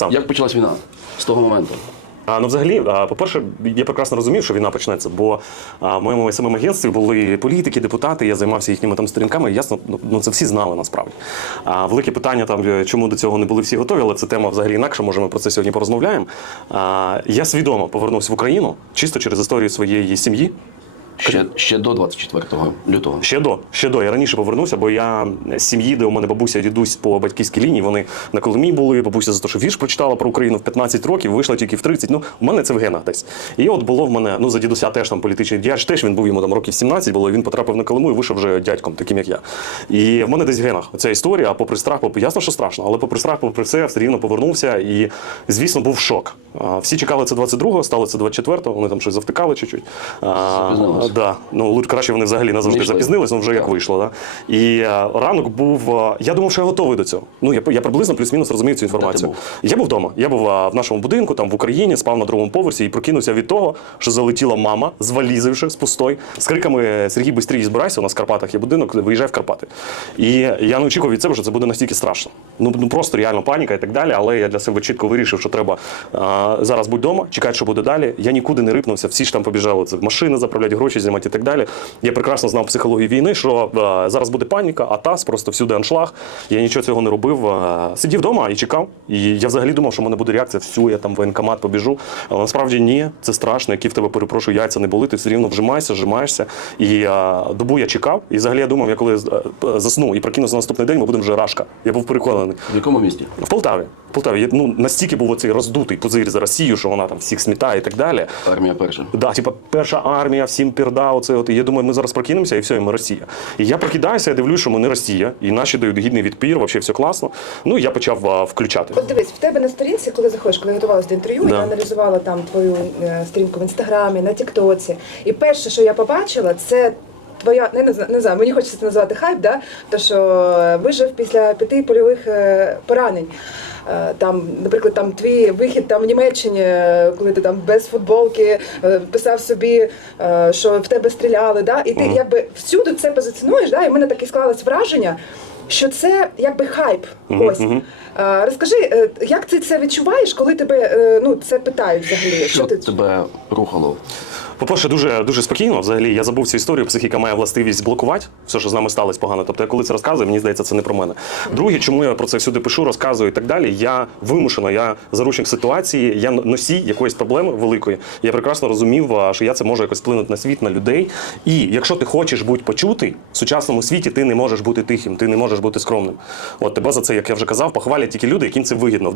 Сам. Як почалась війна з того моменту? А, ну, взагалі, а, по-перше, я прекрасно розумів, що війна почнеться, бо а, в моєму самому агентстві були політики, депутати, я займався їхніми там сторінками. і Ясно, ну, ну це всі знали насправді. А велике питання там, е, чому до цього не були всі готові, але це тема взагалі інакша. Може, ми про це сьогодні порозмовляємо. А, я свідомо повернувся в Україну чисто через історію своєї сім'ї. Ще, ще до 24 лютого. Ще до, ще до. Я раніше повернувся, бо я з сім'ї, де у мене бабуся дідусь по батьківській лінії, вони на Колимі були. Бабуся за те, що вірш прочитала про Україну в 15 років, вийшла тільки в 30. Ну, у мене це в генах десь. І от було в мене, ну за дідуся теж там політичний діяч, теж він був йому там років 17 було, і він потрапив на Колиму і вийшов вже дядьком, таким як я. І в мене десь в генах ця історія, а попри страх, попри ясно, що страшно, але попри страх, попри це, все рівно повернувся. І, звісно, був шок. Всі чекали це 22-го, стало це 24-го, вони там щось завтикали чуть-чуть. А, Да. Ну, лучше краще вони взагалі назавжди запізнились, ну вже як вийшло. Да? І е, ранок був. е, я думав, що я готовий до цього. Ну, я, я приблизно плюс-мінус розумів цю інформацію. був? Я був вдома. Я був е, в нашому будинку, там в Україні, спав на другому поверсі і прокинувся від того, що залетіла мама, звалізивши з пустой, з криками Сергій, бистрій збирайся, у нас в Карпатах є будинок, виїжджай в Карпати. І я не очікував від себе, що це буде настільки страшно. Ну, ну просто реально паніка і так далі. Але я для себе чітко вирішив, що треба е, зараз будь вдома, чекати, що буде далі. Я нікуди не рипнувся, всі ж там побіжали це машини заправляти, гроші знімати і так далі. Я прекрасно знав психологію війни, що е, зараз буде паніка, атас, просто всюди аншлаг. Я нічого цього не робив. е, сидів вдома і чекав. І я взагалі думав, що в мене буде реакція, всю, я там в воєнкомат побіжу. Але насправді ні, це страшно, які в тебе перепрошую, яйця не були, ти все рівно вжимаєшся, вжимаєшся. І е, добу я чекав. І взагалі я думав, я коли засну і прокинувся на наступний день, ми будемо вже рашка. Я був переконаний. В якому місті? В Полтаві. Полтаві. Я, ну, настільки був оцей роздутий позир за Росію, що вона там всіх смітає і так далі. Армія перша. Да, типа перша армія, всім пірда, оце от. І я думаю, ми зараз прокинемося і все, і ми Росія. І я прокидаюся, я дивлюся, що ми не Росія, і наші дають гідний відпір, взагалі все класно. Ну я почав а, включати. От дивись, в тебе на сторінці, коли заходиш, коли готувалася до інтерв'ю, Да. я аналізувала там твою е, сторінку в інстаграмі, на Тіктоці. І перше, що я побачила, це. Твоя не, не, знаю- не знаю, мені хочеться це назвати хайп, да? то що е, вижив після п'яти польових е, поранень. Е, Там, наприклад, там твій вихід там в Німеччині, е, коли ти там без футболки е, писав собі, що в тебе стріляли, да? і ти Мгм. якби всюди це позиціонуєш, да? і в мене таке склалось враження, що це якби хайп. Ось. мгм. Е, Розкажи, е, як ти це відчуваєш, коли тебе ну, це питають взагалі? Що ти тебе рухало? По-перше, дуже дуже спокійно. Взагалі, я забув цю історію. Психіка має властивість блокувати все, що з нами сталося погано. Тобто, я коли це розказую, мені здається, це не про мене. Друге, чому я про це всюди пишу, розказую і так далі. Я вимушено, я заручник ситуації, я носій якоїсь проблеми великої. Я прекрасно розумів, що я це можу якось вплинути на світ, на людей. І якщо ти хочеш бути почутий в сучасному світі, ти не можеш бути тихим, ти не можеш бути скромним. От тебе за це, як я вже казав, похвалять тільки люди, яким це вигідно.